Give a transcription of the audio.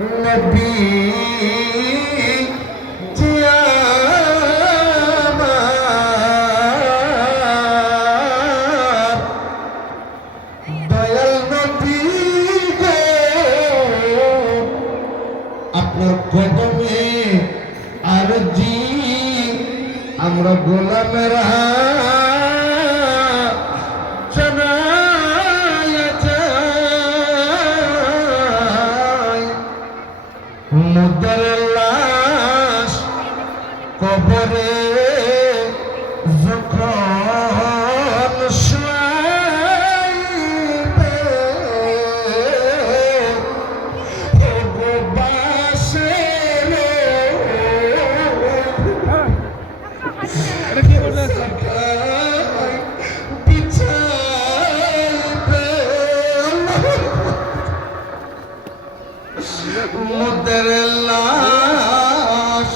নবী দয়াল নবী গো আপনার কদমে আরজি আমরা গোলামেরা মুদের লাশ কবরে যখন শুয়াইবে ওগো বাসের বিছাইবে মুদের লাশ